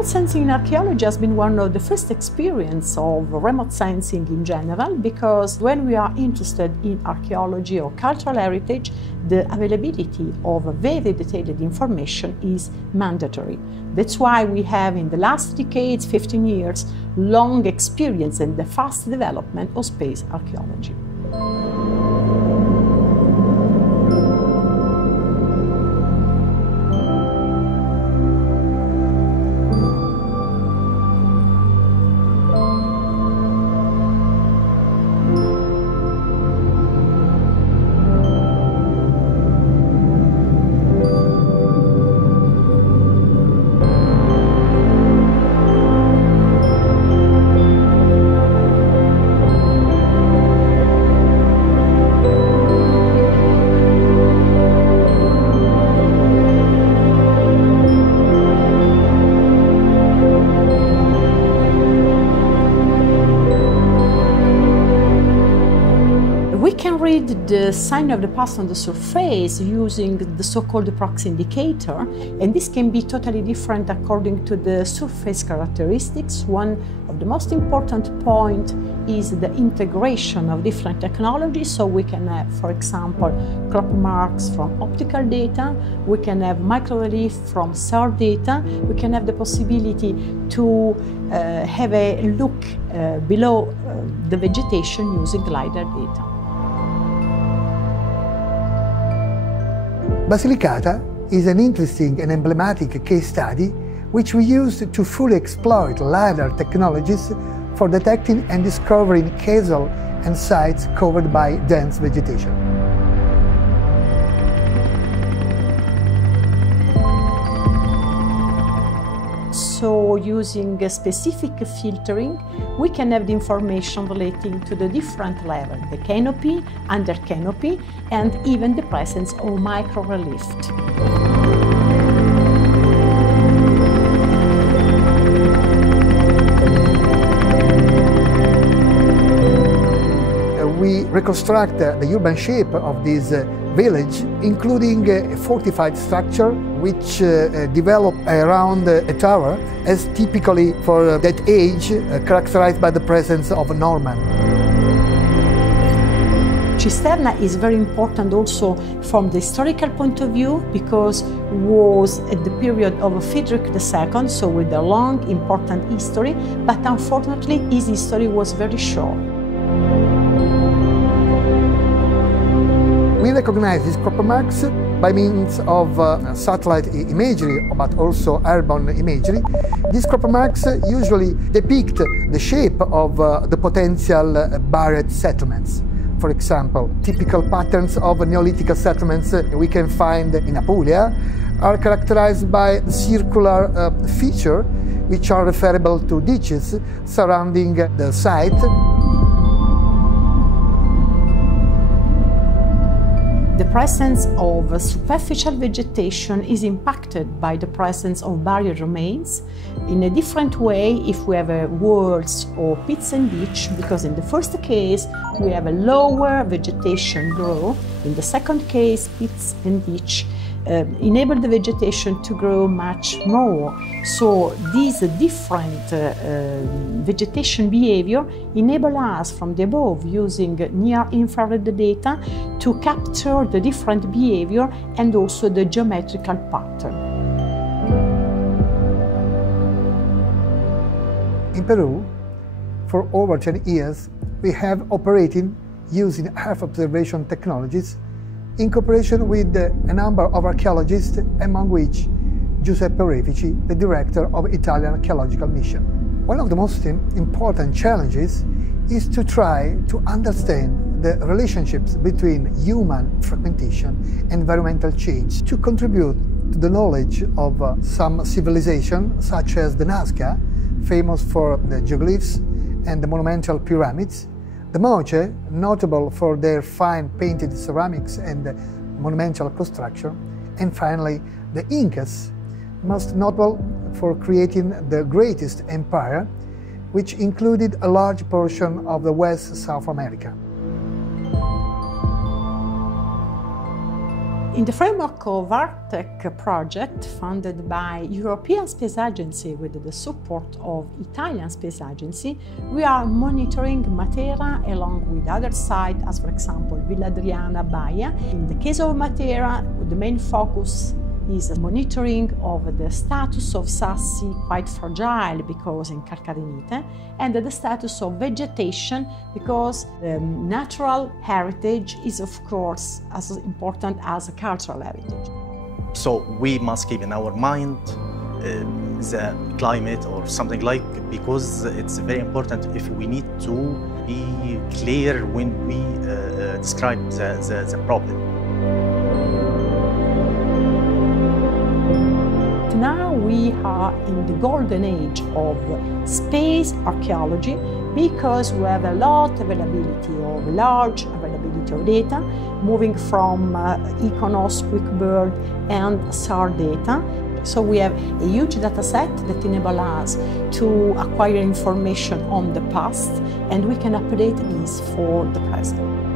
Remote sensing in archaeology has been one of the first experience of remote sensing in general, because when we are interested in archaeology or cultural heritage, the availability of very detailed information is mandatory. That's why we have in the last decades, 15 years, long experience in the fast development of space archaeology. The sign of the past on the surface using the so-called proxy indicator, and this can be totally different according to the surface characteristics. One of the most important points is the integration of different technologies, so we can have, for example, crop marks from optical data, we can have micro-relief from s.r.l.s data, we can have the possibility to have a look below the vegetation using LiDAR data. Basilicata is an interesting and emblematic case study which we used to fully exploit LiDAR technologies for detecting and discovering causal and sites covered by dense vegetation. So using a specific filtering, we can have the information relating to the different levels, the canopy, under canopy, and even the presence of micro-relief. We reconstruct the urban shape of this village, including a fortified structure which developed around a tower, as typically for that age, characterized by the presence of Norman. Cisterna is very important also from the historical point of view, because it was at the period of Frederick II, so with a long, important history, but unfortunately his history was very short. We recognize these crop marks by means of satellite imagery, but also airborne imagery. These crop marks usually depict the shape of the potential buried settlements. For example, typical patterns of Neolithic settlements we can find in Apulia are characterized by circular features which are referable to ditches surrounding the site. The presence of superficial vegetation is impacted by the presence of buried remains in a different way if we have walls or pits and ditch, because in the first case we have a lower vegetation grow, in the second case pits and ditch enable the vegetation to grow much more. So these different vegetation behavior enable us from the above, using near-infrared data, to capture the different behavior and also the geometrical pattern. In Peru, for over 10 years, we have operated using Earth observation technologies in cooperation with a number of archaeologists, among which Giuseppe Orefici, the director of Italian Archaeological Mission. One of the most important challenges is to try to understand the relationships between human fragmentation and environmental change to contribute to the knowledge of some civilizations, such as the Nazca, famous for the geoglyphs and the monumental pyramids, the Moche, notable for their fine painted ceramics and monumental construction, and finally the Incas, most notable for creating the greatest empire, which included a large portion of the West South America. In the framework of ARTEC project funded by European Space Agency with the support of Italian Space Agency, we are monitoring Matera along with other sites as, for example, Villa Adriana, Baia. In the case of Matera, the main focus is monitoring of the status of sassi, quite fragile because in calcarenite, and the status of vegetation because the natural heritage is of course as important as a cultural heritage. So we must keep in our mind the climate or something like, because it's very important if we need to be clear when we describe the problem. Now we are in the golden age of space archaeology because we have a lot large availability of data, moving from ICONOS, QuickBird and s.r.l.s data. So we have a huge data set that enables us to acquire information on the past, and we can update this for the present.